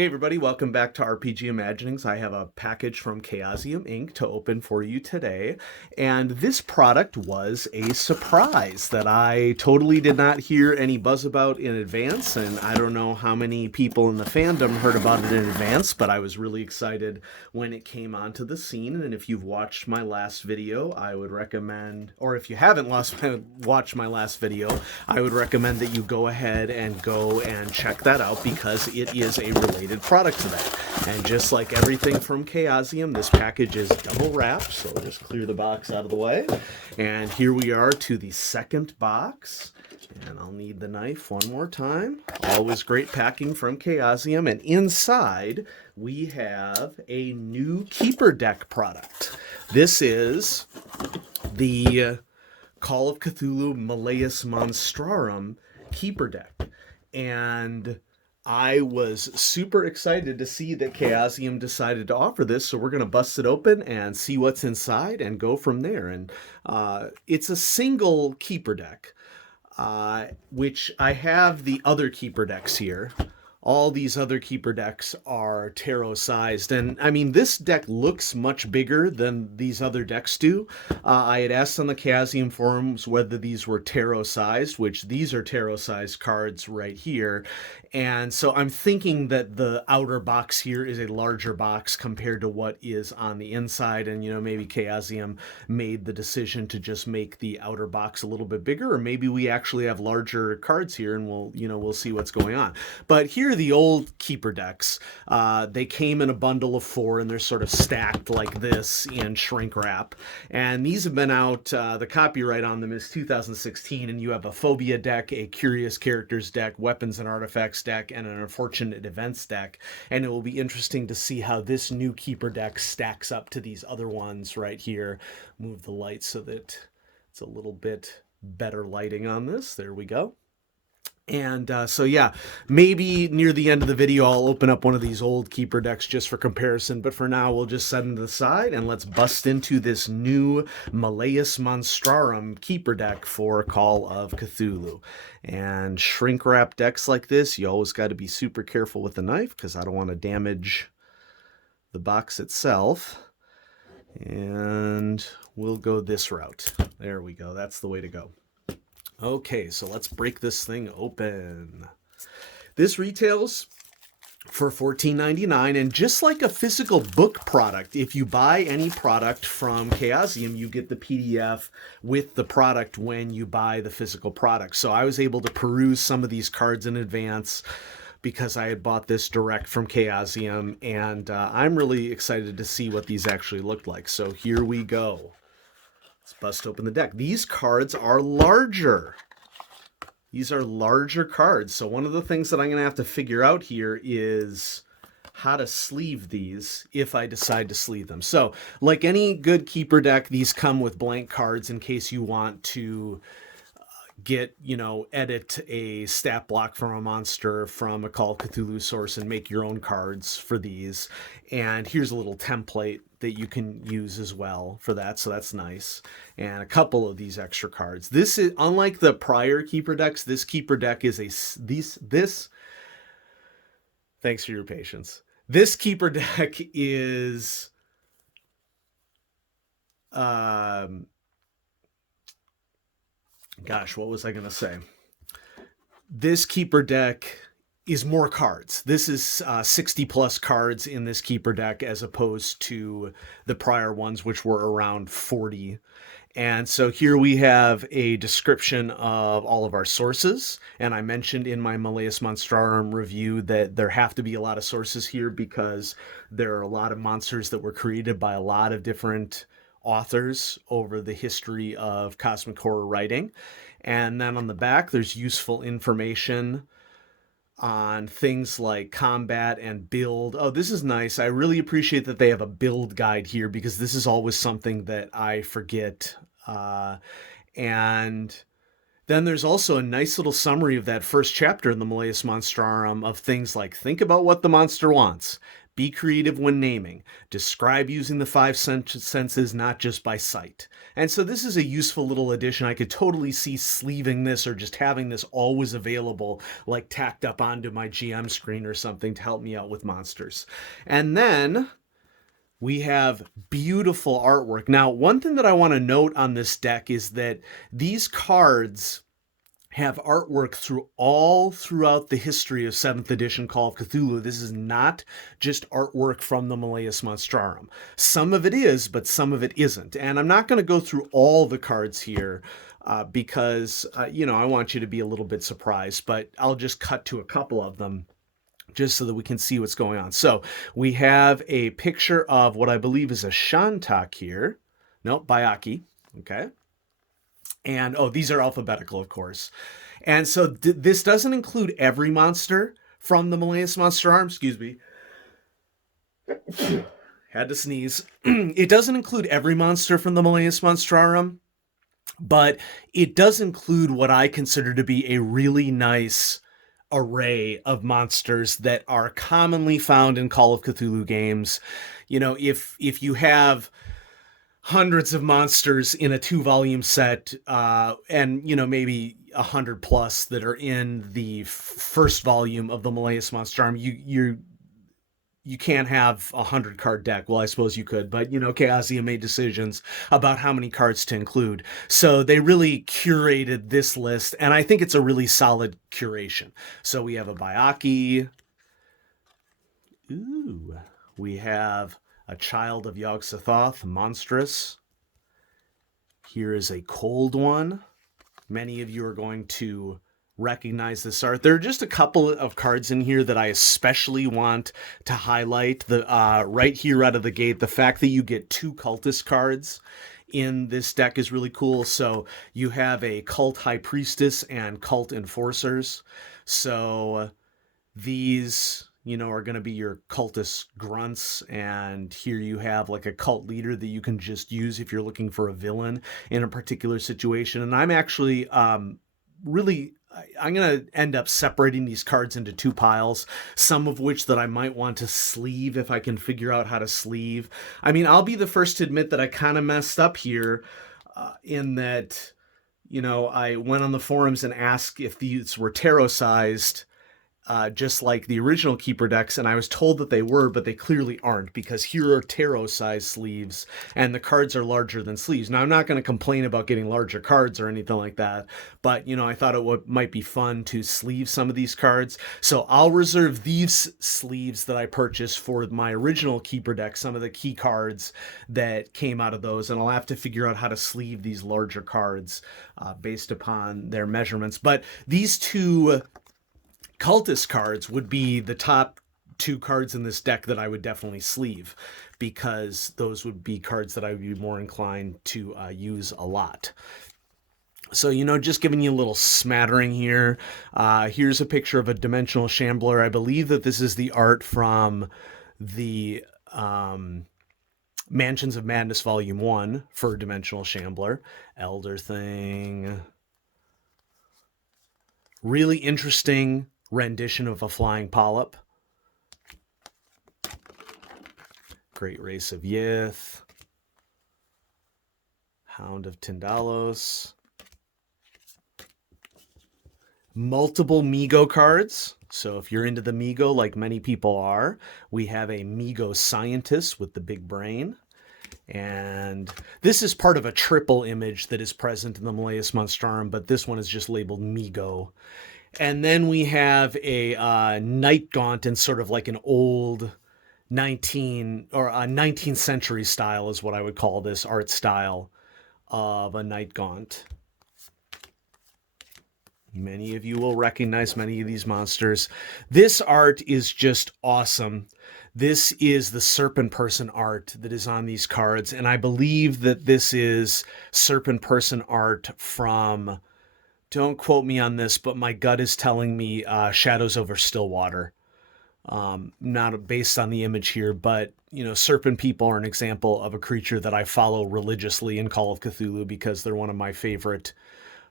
Hey everybody, welcome back to RPG Imaginings. I have a package from Chaosium Inc. to open for you today, and this product was a surprise that I totally did not hear any buzz about in advance, and I don't know how many people in the fandom heard about it in advance, but I was really excited when it came onto the scene. And if you've watched my last video, I would recommend, or if you haven't watched my last video, I would recommend that you go ahead and check that out because it is a related product to that. And just like everything from Chaosium, this package is double wrapped, so I'll just clear the box out of the way. And here we are to the second box. And I'll need the knife one more time. Always great packing from Chaosium. And inside, we have a new Keeper deck product. This is the Call of Cthulhu Malleus Monstrorum Keeper deck. And I was super excited to see that Chaosium decided to offer this, so we're going to bust it open and see what's inside and go from there. And it's a single Keeper deck, which I have the other Keeper decks here. All these other Keeper decks are tarot sized, and I mean, this deck looks much bigger than these other decks do. I had asked on the Chaosium forums whether these were tarot sized, which these are tarot sized cards right here. And so I'm thinking that the outer box here is a larger box compared to what is on the inside. And, you know, maybe Chaosium made the decision to just make the outer box a little bit bigger, or maybe we actually have larger cards here and we'll see what's going on. But here are the old Keeper decks. They came in a bundle of 4 and they're sort of stacked like this in shrink wrap. And these have been out, the copyright on them is 2016, and you have a Phobia deck, a Curious Characters deck, Weapons and Artifacts deck, and an Unfortunate Events deck. And it will be interesting to see how this new Keeper deck stacks up to these other ones right here. Move the light so that it's a little bit better lighting on this. There we go. And so yeah, maybe near the end of the video I'll open up one of these old Keeper decks just for comparison, but for now we'll just set them to the side and let's bust into this new Malleus Monstrorum Keeper deck for Call of Cthulhu. And shrink wrap decks like this, you always got to be super careful with the knife because I don't want to damage the box itself. And we'll go this route. There we go, that's the way to go. Okay, so let's break this thing open. This retails for $14.99, and just like a physical book product, if you buy any product from Chaosium, you get the PDF with the product when you buy the physical product. So I was able to peruse some of these cards in advance because I had bought this direct from Chaosium, and I'm really excited to see what these actually look like. So here we go. Let's bust open the deck. These cards are larger. These are larger cards. So one of the things that I'm going to have to figure out here is how to sleeve these if I decide to sleeve them. So like any good Keeper deck, these come with blank cards in case you want to edit a stat block from a monster from a Call of Cthulhu source and make your own cards for these. And here's a little template that you can use as well for that, so that's nice. And a couple of these extra cards. This is unlike the prior Keeper decks. This Keeper deck is thanks for your patience. This Keeper deck is gosh, what was I going to say? This Keeper deck is more cards. This is 60 plus cards in this Keeper deck as opposed to the prior ones, which were around 40. And so here we have a description of all of our sources. And I mentioned in my Malleus Monstrorum review that there have to be a lot of sources here because there are a lot of monsters that were created by a lot of different authors over the history of cosmic horror writing. And then on the back, there's useful information on things like combat and build. Oh, this is nice. I really appreciate that they have a build guide here because this is always something that I forget. And then there's also a nice little summary of that first chapter in the Malleus Monstrorum of things like think about what the monster wants, Be creative when naming. Describe using the five senses, not just by sight. And so this is a useful little addition. I could totally see sleeving this or just having this always available, like tacked up onto my GM screen or something to help me out with monsters. And then we have beautiful artwork. Now, one thing that I want to note on this deck is that these cards have artwork throughout the history of 7th edition Call of Cthulhu. This is not just artwork from the Malleus Monstrorum. Some of it is, but some of it isn't. And I'm not going to go through all the cards here because, I want you to be a little bit surprised, but I'll just cut to a couple of them just so that we can see what's going on. So we have a picture of what I believe is a Shantak here. No, Bayaki. Okay. And, these are alphabetical, of course. And so this doesn't include every monster from the Malleus Monstrorum. Excuse me. Had to sneeze. It doesn't include every monster from the Malleus Monstrorum, but it does include what I consider to be a really nice array of monsters that are commonly found in Call of Cthulhu games. If you have hundreds of monsters in a 2-volume set, and maybe 100 plus that are in the first volume of the Malleus Monstrorum, you can't have a 100-card deck. Well, I suppose you could, but Chaosium made decisions about how many cards to include, so they really curated this list, and I think it's a really solid curation. So we have a Bayaki. Ooh, we have a Child of Yog-Sothoth, Monstrous. Here is a Cold One. Many of you are going to recognize this art. There are just a couple of cards in here that I especially want to highlight. The right here out of the gate, the fact that you get 2 Cultist cards in this deck is really cool. So you have a Cult High Priestess and Cult Enforcers. So these are going to be your cultist grunts, and here you have like a cult leader that you can just use if you're looking for a villain in a particular situation. And I'm actually I'm going to end up separating these cards into 2 piles, some of which that I might want to sleeve if I can figure out how to sleeve. I mean, I'll be the first to admit that I kind of messed up here in that, I went on the forums and asked if these were tarot-sized, just like the original Keeper decks, and I was told that they were, but they clearly aren't, because here are tarot-sized sleeves, and the cards are larger than sleeves. Now, I'm not going to complain about getting larger cards or anything like that, but, I thought it might be fun to sleeve some of these cards, so I'll reserve these sleeves that I purchased for my original Keeper deck, some of the key cards that came out of those, and I'll have to figure out how to sleeve these larger cards based upon their measurements. But these 2 Cultist cards would be the top 2 cards in this deck that I would definitely sleeve, because those would be cards that I would be more inclined to use a lot. So, just giving you a little smattering here. Here's a picture of a Dimensional Shambler. I believe that this is the art from the Mansions of Madness Volume 1 for Dimensional Shambler. Elder Thing. Really interesting rendition of a flying polyp. Great Race of Yith. Hound of Tindalos. Multiple Migo cards. So if you're into the Migo, like many people are, we have a Migo Scientist with the big brain. And this is part of a triple image that is present in the Malleus Monstrorum, but this one is just labeled Migo. And then we have a Night Gaunt in sort of like an old 19th century style is what I would call this art style of a Night Gaunt. Many of you will recognize many of these monsters. This art is just awesome. This is the Serpent Person art that is on these cards, and I believe that this is Serpent Person art from, don't quote me on this, but my gut is telling me Shadows over Stillwater. Not based on the image here, but serpent people are an example of a creature that I follow religiously in Call of Cthulhu because they're one of my favorite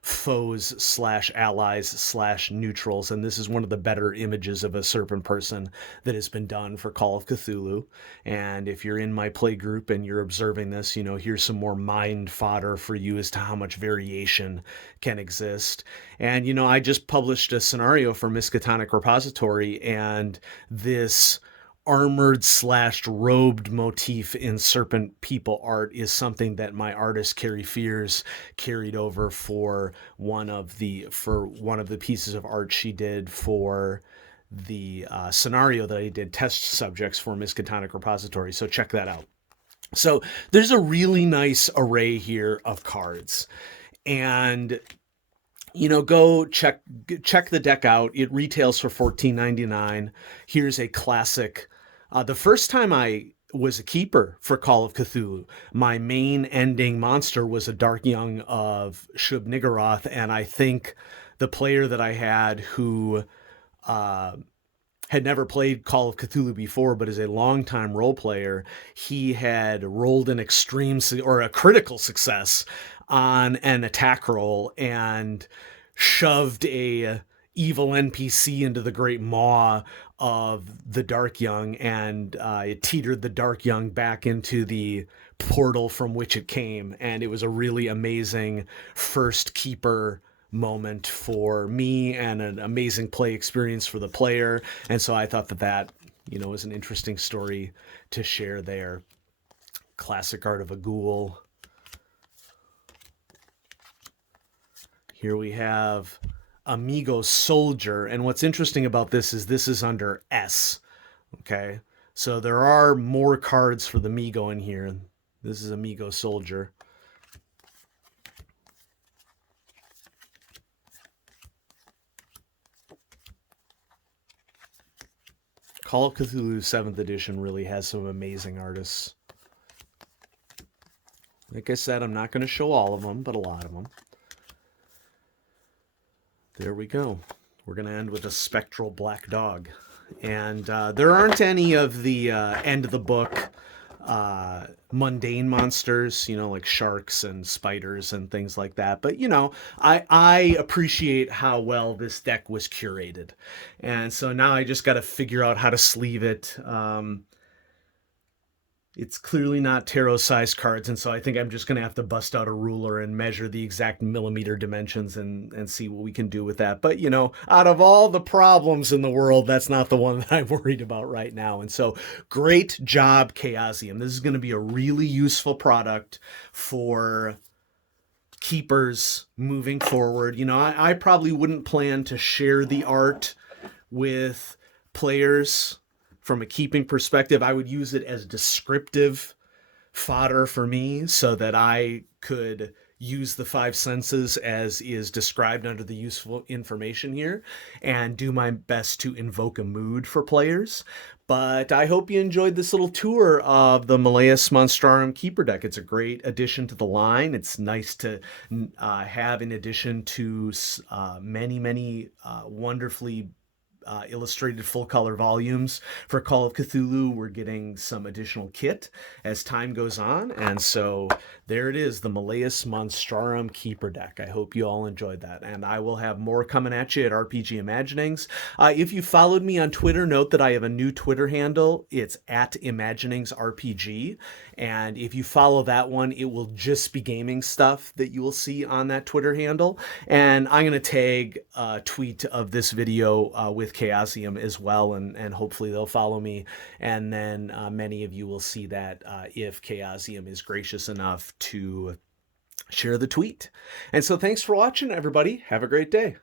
foes slash allies slash neutrals. And this is one of the better images of a serpent person that has been done for Call of Cthulhu. And if you're in my play group and you're observing this, here's some more mind fodder for you as to how much variation can exist. And, I just published a scenario for Miskatonic Repository, and this armored slash robed motif in serpent people art is something that my artist Carrie Fears carried over for one of the pieces of art she did for the scenario that I did test subjects for Miskatonic Repository. So check that out. So there's a really nice array here of cards, and go check the deck out. It retails for $14.99. Here's a classic. The first time I was a keeper for Call of Cthulhu, my main ending monster was a Dark Young of Shub-Niggurath, and I think the player that I had who had never played Call of Cthulhu before, but is a longtime role player, he had rolled an a critical success on an attack roll and shoved a evil NPC into the great maw of the Dark Young, and it teetered the Dark Young back into the portal from which it came. And it was a really amazing first keeper moment for me and an amazing play experience for the player. And so I thought that was an interesting story to share there. Classic art of a ghoul. Here we have Amigo Soldier, and what's interesting about this is under S. Okay, so there are more cards for the Amigo in here. This is Amigo Soldier. Call of Cthulhu 7th edition really has some amazing artists. Like I said, I'm not going to show all of them, but a lot of them. There we go. We're going to end with a spectral black dog. And there aren't any of the end of the book mundane monsters, like sharks and spiders and things like that. But, I appreciate how well this deck was curated. And so now I just got to figure out how to sleeve it. It's clearly not tarot-sized cards, and so I think I'm just going to have to bust out a ruler and measure the exact millimeter dimensions and see what we can do with that. But, out of all the problems in the world, that's not the one that I'm worried about right now. And so great job, Chaosium. This is going to be a really useful product for keepers moving forward. I probably wouldn't plan to share the art with players. From a keeping perspective, I would use it as descriptive fodder for me so that I could use the 5 senses as is described under the useful information here and do my best to invoke a mood for players. But I hope you enjoyed this little tour of the Malleus Monstrorum Keeper deck. It's a great addition to the line. It's nice to have in addition to many wonderfully illustrated full color volumes for Call of Cthulhu. We're getting some additional kit as time goes on. And so there it is, the Malleus Monstrorum Keeper deck. I hope you all enjoyed that. And I will have more coming at you at RPG Imaginings. If you followed me on Twitter, note that I have a new Twitter handle. It's at ImaginingsRPG. And if you follow that one, it will just be gaming stuff that you will see on that Twitter handle. And I'm going to tag a tweet of this video with Chaosium as well, and hopefully they'll follow me. And then many of you will see that if Chaosium is gracious enough to share the tweet. And so thanks for watching, everybody. Have a great day.